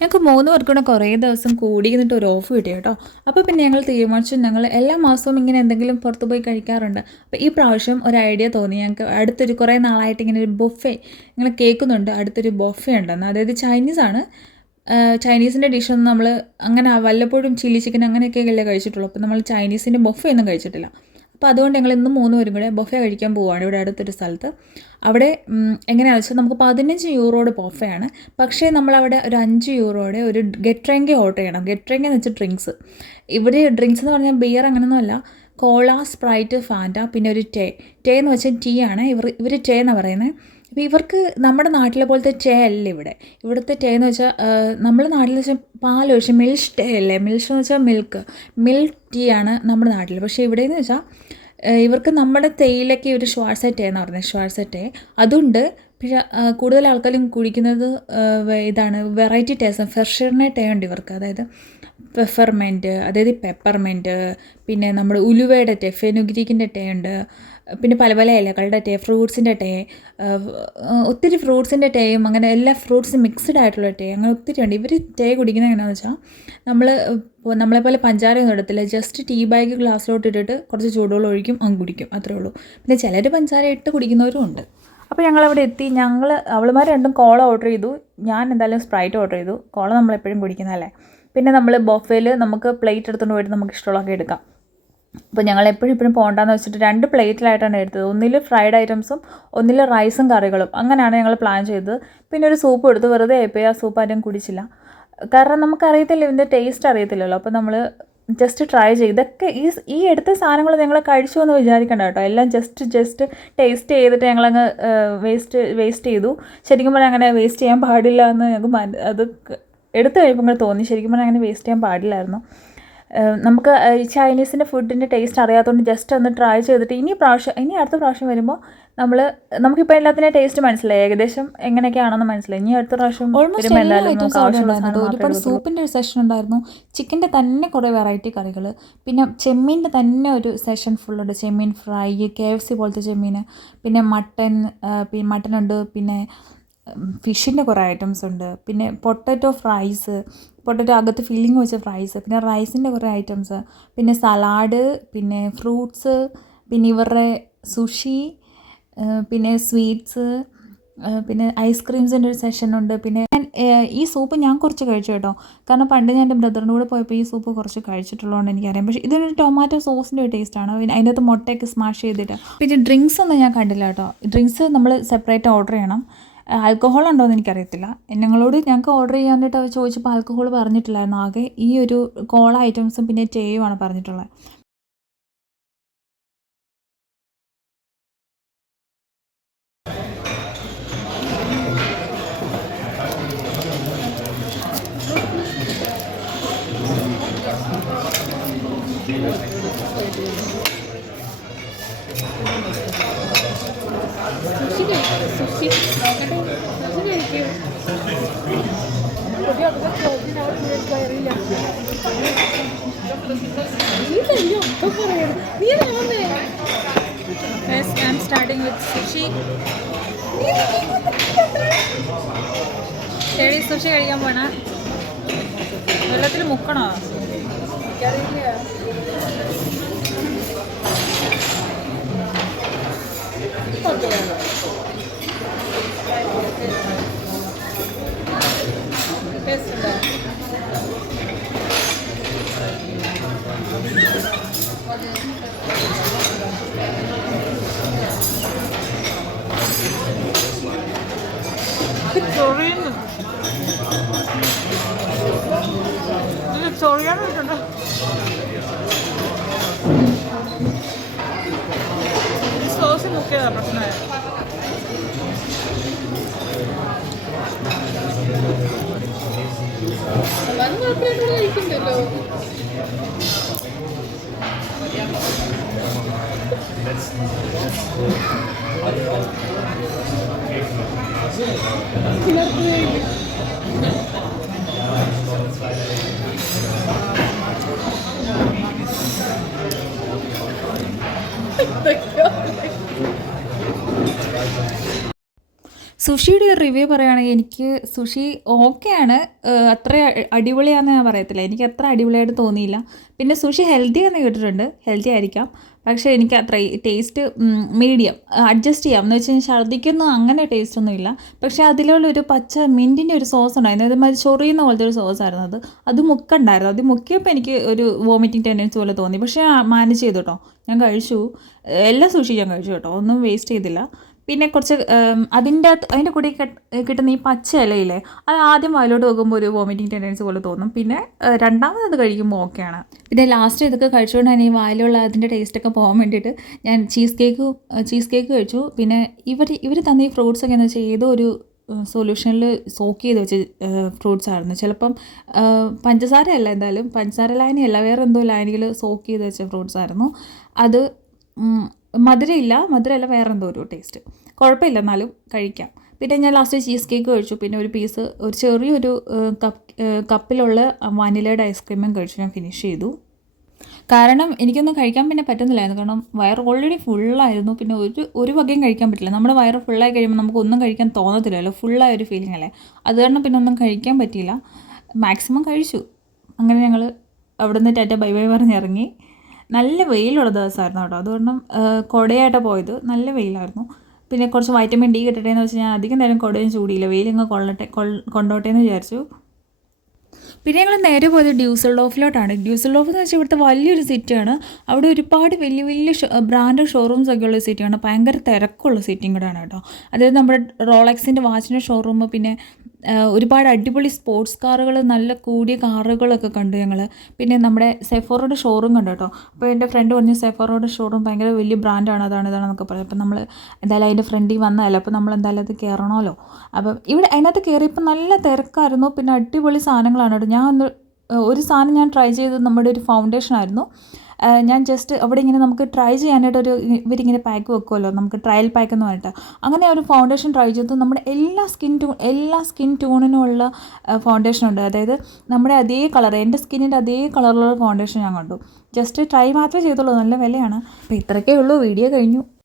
ഞങ്ങൾക്ക് 3 പേർക്കൂടെ കുറേ ദിവസം കൂടിയിരുന്നിട്ട് ഒരു ഓഫ് കിട്ടി കേട്ടോ. അപ്പോൾ പിന്നെ ഞങ്ങൾ തീരുമാനിച്ചു ഞങ്ങൾ എല്ലാ മാസവും ഇങ്ങനെ എന്തെങ്കിലും പുറത്ത് പോയി കഴിക്കാറുണ്ട്. അപ്പോൾ ഈ പ്രാവശ്യം ഒരു ഐഡിയ തോന്നി ഞങ്ങൾക്ക്. അടുത്തൊരു കുറേ നാളായിട്ട് ഇങ്ങനെ ഒരു ബൊഫേ ഞങ്ങൾ കേൾക്കുന്നുണ്ട്. അടുത്തൊരു ബൊഫേ ഉണ്ടെന്ന്, അതായത് ചൈനീസാണ്. ചൈനീസിൻ്റെ ഡിഷൊന്നും നമ്മൾ അങ്ങനെ വല്ലപ്പോഴും ചില്ലി ചിക്കൻ അങ്ങനെയൊക്കെയല്ലേ കഴിച്ചിട്ടുള്ളൂ. അപ്പോൾ നമ്മൾ ചൈനീസിൻ്റെ ബൊഫേ ഒന്നും കഴിച്ചിട്ടില്ല. അപ്പോൾ അതുകൊണ്ട് ഞങ്ങൾ ഇന്ന് 3 പേരും കൂടെ ബൊഫേ കഴിക്കാൻ പോവുകയാണ് ഇവിടെ അടുത്തൊരു സ്ഥലത്ത്. അവിടെ എങ്ങനെയാണെന്ന് വെച്ചാൽ നമുക്ക് 15 യൂറോയുടെ ബൊഫയാണ്. പക്ഷേ നമ്മളവിടെ ഒരു 5 യൂറോയുടെ ഒരു ഗെറ്റ് ഓർഡർ ചെയ്യണം. ഗെറ്റ് എന്ന് വെച്ചാൽ ഡ്രിങ്ക്സ്. ഇവിടെ ഡ്രിങ്ക്സ് എന്ന് പറഞ്ഞാൽ ബിയർ അങ്ങനെയൊന്നുമല്ല. കോള, സ്പ്രൈറ്റ്, ഫാൻറ്റ, പിന്നെ ഒരു ടേ എന്ന് വെച്ചാൽ ടീ ആണ്. ഇവർ ടേ എന്നാണ് പറയുന്നത്. അപ്പോൾ ഇവർക്ക് നമ്മുടെ നാട്ടിലെ പോലത്തെ ടേ അല്ല ഇവിടെ. ഇവിടുത്തെ ടേ എന്ന് വെച്ചാൽ നമ്മുടെ നാട്ടിൽ വെച്ചാൽ പാലൊഴിച്ച് മിൽഷ് ടേ അല്ലേ. മിൽഷ് എന്ന് വെച്ചാൽ മിൽക്ക് ടീ ആണ് നമ്മുടെ നാട്ടിൽ. പക്ഷേ ഇവിടെയെന്ന് വെച്ചാൽ ഇവർക്ക് നമ്മുടെ തേയിലയ്ക്ക് ഒരു ഷ്വാർസ ടേ എന്ന് പറയുന്നത്. ഷ്വാർസ ടേ അതുണ്ട്. പക്ഷേ കൂടുതൽ ആൾക്കാരും കുടിക്കുന്നത് ഇതാണ് വെറൈറ്റി ടേസ്റ്റ്. ഫെർഷറിനെ ടേ ഉണ്ട് ഇവർക്ക്, അതായത് പെപ്പർമെൻറ്റ്, അതായത് പെപ്പർമെൻറ്റ്, പിന്നെ നമ്മുടെ ഉലുവയുടെ ടേ, ഫെനുഗ്രീക്കിൻ്റെ ടേ ഉണ്ട്. പിന്നെ പല പല ഇലകളുടെ ടേ, ഫ്രൂട്ട്സിൻ്റെ ടേ, ഒത്തിരി ഫ്രൂട്ട്സിൻ്റെ ടേയും അങ്ങനെ എല്ലാ ഫ്രൂട്ട്സും മിക്സ്ഡ് ആയിട്ടുള്ള ടേ അങ്ങനെ ഒത്തിരി ഉണ്ട്. ഇവർ ടേ കുടിക്കുന്നത് എങ്ങനെയാണെന്ന് വെച്ചാൽ നമ്മളെപ്പോലെ പഞ്ചാരയൊന്നും ഇടത്തില്ല. ജസ്റ്റ് ടീ ബാഗ് ഗ്ലാസ്സിലോട്ട് ഇട്ടിട്ട് കുറച്ച് ചൂടുവെള്ളം ഒഴിക്കും, അങ്ങ് കുടിക്കും, അത്രേ ഉള്ളൂ. പിന്നെ ചിലർ പഞ്ചാര ഇട്ട് കുടിക്കുന്നവരും ഉണ്ട്. അപ്പോൾ ഞങ്ങളവിടെ എത്തി. അവളുമാർ രണ്ടും കോള ഓർഡർ ചെയ്തു. ഞാൻ എന്തായാലും സ്പ്രൈറ്റ് ഓർഡർ ചെയ്തു. കോള നമ്മളെപ്പോഴും കുടിക്കുന്നതല്ലേ. പിന്നെ നമ്മൾ ബൊഫേയിൽ നമുക്ക് പ്ലേറ്റ് എടുത്തുകൊണ്ട് പോയിട്ട് നമുക്ക് ഇഷ്ടമുള്ളതൊക്കെ എടുക്കാം. അപ്പോൾ ഞങ്ങൾ എപ്പോഴും പോകണ്ടെന്ന് വെച്ചിട്ട് 2 പ്ലേറ്റിലായിട്ടാണ് എടുത്തത്. ഒന്നിൽ ഫ്രൈഡ് ഐറ്റംസും ഒന്നിൽ റൈസും കറികളും. അങ്ങനെയാണ് ഞങ്ങൾ പ്ലാൻ ചെയ്തത്. പിന്നെ ഒരു സൂപ്പ് എടുത്ത് വെറുതെ ആയിപ്പോയി. ആ സൂപ്പ് ആരും കുടിച്ചില്ല. കാരണം നമുക്കറിയത്തില്ല, ഇതിൻ്റെ ടേസ്റ്റ് അറിയത്തില്ലല്ലോ. അപ്പോൾ നമ്മൾ ജസ്റ്റ് ട്രൈ ചെയ്ത് ഇതൊക്കെ ഈ എടുത്ത സാധനങ്ങൾ ഞങ്ങൾ കഴിച്ചു എന്ന് വിചാരിക്കണ്ട കേട്ടോ. എല്ലാം ജസ്റ്റ് ടേസ്റ്റ് ചെയ്തിട്ട് ഞങ്ങളങ്ങ് വേസ്റ്റ് ചെയ്തു. ശരിക്കും പറഞ്ഞാൽ അങ്ങനെ വേസ്റ്റ് ചെയ്യാൻ പാടില്ല എന്ന് ഞങ്ങൾക്ക് അത് എടുത്തു കഴിയുമ്പോൾ തോന്നി. ശരിക്കും പറഞ്ഞാൽ അങ്ങനെ വേസ്റ്റ് ചെയ്യാൻ പാടില്ലായിരുന്നു. നമുക്ക് ചൈനീസിൻ്റെ ഫുഡിൻ്റെ ടേസ്റ്റ് അറിയാത്തതുകൊണ്ട് ജസ്റ്റ് ഒന്ന് ട്രൈ ചെയ്തിട്ട് ഇനി അടുത്ത പ്രാവശ്യം വരുമ്പോൾ നമുക്കിപ്പോൾ എല്ലാത്തിൻ്റെ ടേസ്റ്റ് മനസ്സിലായി, ഏകദേശം എങ്ങനെയൊക്കെയാണെന്ന് മനസ്സിലായി. ഇനി അടുത്ത പ്രാവശ്യം വരുമ്പോൾ എന്തായാലും ഒരുപാട് സൂപ്പിൻ്റെ ഒരു സെഷൻ ഉണ്ടായിരുന്നു. ചിക്കൻ്റെ തന്നെ കുറേ വെറൈറ്റി കറികൾ, പിന്നെ ചെമ്മീൻ്റെ തന്നെ ഒരു സെഷൻ ഫുള്ളുണ്ട്. ചെമ്മീൻ ഫ്രൈ, KFC പോലത്തെ ചെമ്മീൻ, പിന്നെ മട്ടനുണ്ട്, പിന്നെ ഫിഷിൻ്റെ കുറേ ഐറ്റംസ് ഉണ്ട്, പിന്നെ പൊട്ടറ്റോ അകത്ത് ഫില്ലിങ് വെച്ച ഫ്രൈസ്, പിന്നെ റൈസിൻ്റെ കുറേ ഐറ്റംസ്, പിന്നെ സലാഡ്, പിന്നെ ഫ്രൂട്ട്സ്, പിന്നെ ഇവരുടെ സുഷി, പിന്നെ സ്വീറ്റ്സ്, പിന്നെ ഐസ്ക്രീംസിൻ്റെ ഒരു സെഷനുണ്ട്. പിന്നെ ഈ സൂപ്പ് ഞാൻ കുറച്ച് കഴിച്ചു കേട്ടോ. കാരണം പണ്ട് ഞാൻ എൻ്റെ ബ്രദറിൻ്റെ കൂടെ പോയപ്പോൾ ഈ സൂപ്പ് കുറച്ച് കഴിച്ചിട്ടുള്ളതുകൊണ്ട് എനിക്കറിയാം. പക്ഷേ ഇതിനൊരു ടൊമാറ്റോ സോസിൻ്റെ ഒരു ടേസ്റ്റാണ്. പിന്നെ അതിൻ്റെ അകത്ത് മുട്ടയൊക്കെ സ്മാഷ് ചെയ്തിട്ട്. പിന്നെ ഡ്രിങ്ക്സ് ഒന്നും ഞാൻ കണ്ടില്ല കേട്ടോ. ഡ്രിങ്ക്സ് നമ്മൾ സെപ്പറേറ്റ് ഓർഡർ ചെയ്യണം. ആൽക്കഹോൾ ഉണ്ടോ എന്ന് എനിക്കറിയത്തില്ല. ഞങ്ങൾക്ക് ഓർഡർ ചെയ്യാൻ വേണ്ടിയിട്ട് അവർ ചോദിച്ചപ്പോൾ ആൽക്കഹോൾ പറഞ്ഞിട്ടില്ലായിരുന്നു. ആകെ ഈ ഒരു കോള ഐറ്റംസും പിന്നെ ടേയുമാണ് പറഞ്ഞിട്ടുള്ളത്. I'm starting with sushi. ശരി, സുഷി കഴിക്കാൻ പോണ. വെള്ളത്തിൽ മുക്കണോ? ചൊറിയാനുണ്ട്. സോസ് മുക്കിയതാ പ്രശ്നമായ. കഴിക്കണ്ടല്ലോ. സുഷിയുടെ ഒരു റിവ്യൂ പറയുകയാണെങ്കിൽ എനിക്ക് സുഷി ഓക്കെയാണ്. അത്ര അടിപൊളിയാണെന്ന് ഞാൻ പറയത്തില്ല. എനിക്ക് അത്ര അടിപൊളിയായിട്ട് തോന്നിയില്ല. പിന്നെ സുഷി ഹെൽത്തി എന്ന് കേട്ടിട്ടുണ്ട്. ഹെൽത്തി ആയിരിക്കാം. പക്ഷേ എനിക്ക് അത്ര ടേസ്റ്റ് മീഡിയം അഡ്ജസ്റ്റ് ചെയ്യാം. എന്ന് വെച്ച് കഴിഞ്ഞാൽ ഛർദ്ദിക്കുന്ന അങ്ങനെ ടേസ്റ്റ് ഒന്നുമില്ല. പക്ഷേ അതിലുള്ളൊരു പച്ച മിൻറ്റിൻ്റെ ഒരു സോസ് ഉണ്ടായിരുന്നു. അതുമാതിരി ചൊറിയുന്ന പോലത്തെ ഒരു സോസായിരുന്നു അത്. അത് മുക്കുണ്ടായിരുന്നു. അത് മുക്കിയപ്പോൾ എനിക്ക് ഒരു വോമിറ്റിംഗ് ടെൻഡൻസി പോലെ തോന്നി. പക്ഷേ മാനേജ് ചെയ്തു കേട്ടോ. ഞാൻ കഴിച്ചു. എല്ലാ സുഷി ഞാൻ കഴിച്ചു കേട്ടോ. ഒന്നും വേസ്റ്റ് ചെയ്തില്ല. പിന്നെ കുറച്ച് അതിൻ്റെ കൂടെ കിട്ടുന്ന ഈ പച്ച ഇലയില്ലേ, അത് ആദ്യം വായിലോട്ട് വെക്കുമ്പോൾ ഒരു വോമിറ്റിംഗ് ടെൻഡൻസി പോലെ തോന്നും. പിന്നെ രണ്ടാമത് അത് കഴിക്കുമ്പോൾ ഓക്കെയാണ്. പിന്നെ ലാസ്റ്റ് ഇതൊക്കെ കഴിച്ചുകൊണ്ട് തന്നെ ഈ വായിലുള്ള അതിൻ്റെ ടേസ്റ്റൊക്കെ പോകാൻ വേണ്ടിയിട്ട് ഞാൻ ചീസ് കേക്ക് കഴിച്ചു. പിന്നെ ഇവർ തന്ന ഈ ഫ്രൂട്ട്സൊക്കെ എന്ന് വെച്ചാൽ ഏതോ ഒരു സൊല്യൂഷനിൽ സോക്ക് ചെയ്ത് വെച്ച ഫ്രൂട്ട്സ് ആയിരുന്നു. ചിലപ്പം പഞ്ചസാരയല്ല, എന്തായാലും പഞ്ചസാര ലായനിയല്ല, വേറെ എന്തോ ലായനിയിൽ സോക്ക് ചെയ്ത് വെച്ച ഫ്രൂട്ട്സ് ആയിരുന്നു അത്. മധുരമല്ല, വേറെ എന്തോ ഒരു ടേസ്റ്റ്. കുഴപ്പമില്ല, എന്നാലും കഴിക്കാം. പിന്നെ ഞാൻ ലാസ്റ്റ് ചീസ് കേക്ക് കഴിച്ചു. പിന്നെ ഒരു ചെറിയൊരു കപ്പിലുള്ള വാനിലയുടെ ഐസ്ക്രീമും കഴിച്ചു. ഞാൻ ഫിനിഷ് ചെയ്തു. കാരണം എനിക്കൊന്നും കഴിക്കാൻ പിന്നെ പറ്റുന്നില്ലായിരുന്നു. കാരണം വയറ് ഓൾറെഡി ഫുള്ളായിരുന്നു. പിന്നെ ഒരു വകയും കഴിക്കാൻ പറ്റില്ല. നമ്മുടെ വയറ് ഫുള്ളായി കഴിയുമ്പോൾ നമുക്കൊന്നും കഴിക്കാൻ തോന്നത്തില്ലല്ലോ. ഫുള്ളായ ഒരു ഫീലിംഗ് അല്ലേ. അത് കാരണം പിന്നെ ഒന്നും കഴിക്കാൻ പറ്റിയില്ല. മാക്സിമം കഴിച്ചു. അങ്ങനെ ഞങ്ങൾ അവിടുന്ന് ടാറ്റ ബൈ ബൈ പറഞ്ഞിറങ്ങി. നല്ല വെയിലുള്ള ദിവസമായിരുന്നു കേട്ടോ. അതുകൊണ്ടും കുടയായിട്ടാണ് പോയത്. നല്ല വെയിലായിരുന്നു. പിന്നെ കുറച്ച് വൈറ്റമിൻ ഡി കിട്ടട്ടെ എന്ന് വെച്ച് ഞാൻ അധികം നേരം കുടയും ചൂടിയില്ല. വെയിലിങ്ങ് കൊണ്ടോട്ടെ എന്ന് വിചാരിച്ചു. പിന്നെ ഞങ്ങൾ നേരെ പോയത് ഡ്യൂസൽഡോഫിലോട്ടാണ്. ഡ്യൂസൽഡോഫ് എന്ന് വെച്ചാൽ ഇവിടുത്തെ വലിയൊരു സിറ്റിയാണ്. അവിടെ ഒരുപാട് വലിയ വലിയ ബ്രാൻഡ് ഷോറൂംസ് ഒക്കെ ഉള്ള സിറ്റിയാണ്. ഭയങ്കര തിരക്കുള്ള സിറ്റിയും കൂടെയാണ് കേട്ടോ. അതായത് നമ്മുടെ റോളക്സിൻ്റെ വാച്ചിൻ്റെ ഷോറൂം, പിന്നെ ഒരുപാട് അടിപൊളി സ്പോർട്സ് കാറുകൾ, നല്ല കൂടിയ കാറുകളൊക്കെ കണ്ടു ഞങ്ങൾ. പിന്നെ നമ്മുടെ സെഫോറോയുടെ ഷോറൂം കണ്ടു കേട്ടോ. അപ്പോൾ എൻ്റെ ഫ്രണ്ട് പറഞ്ഞു സെഫോറോയുടെ ഷോറൂം ഭയങ്കര വലിയ ബ്രാൻഡാണ്, ഇതാണെന്നൊക്കെ പറയും. അപ്പം നമ്മൾ എന്തായാലും അതിൻ്റെ ഫ്രണ്ടിൽ വന്നതല്ലോ, അപ്പോൾ നമ്മൾ എന്തായാലും അത് കയറണമല്ലോ. അപ്പം അതിനകത്ത് കയറിയപ്പോൾ നല്ല തിരക്കായിരുന്നു. പിന്നെ അടിപൊളി സാധനങ്ങളാണ് കേട്ടോ. ഒരു സാധനം ഞാൻ ട്രൈ ചെയ്തത് നമ്മുടെ ഒരു ഫൗണ്ടേഷനായിരുന്നു. ഞാൻ ജസ്റ്റ് അവിടെ ഇങ്ങനെ നമുക്ക് ട്രൈ ചെയ്യാനായിട്ടൊരു ഇവരിങ്ങനെ പാക്ക് വെക്കുമല്ലോ, നമുക്ക് ട്രയൽ പാക്ക് എന്ന് പറഞ്ഞിട്ട്. അങ്ങനെ ഒരു ഫൗണ്ടേഷൻ ട്രൈ ചെയ്തു. നമ്മുടെ എല്ലാ സ്കിൻ ടോണിനുമുള്ള ഫൗണ്ടേഷനുണ്ട്. അതായത് നമ്മുടെ അതേ കളർ, എൻ്റെ സ്കിന്നിൻ്റെ അതേ കളറിലുള്ള ഫൗണ്ടേഷൻ ഞാൻ കണ്ടു. ജസ്റ്റ് ട്രൈ മാത്രമേ ചെയ്തുള്ളൂ. നല്ല വിലയാണ്. അപ്പോൾ ഇത്രയൊക്കെ ഉള്ളൂ. വീഡിയോ കഴിഞ്ഞു.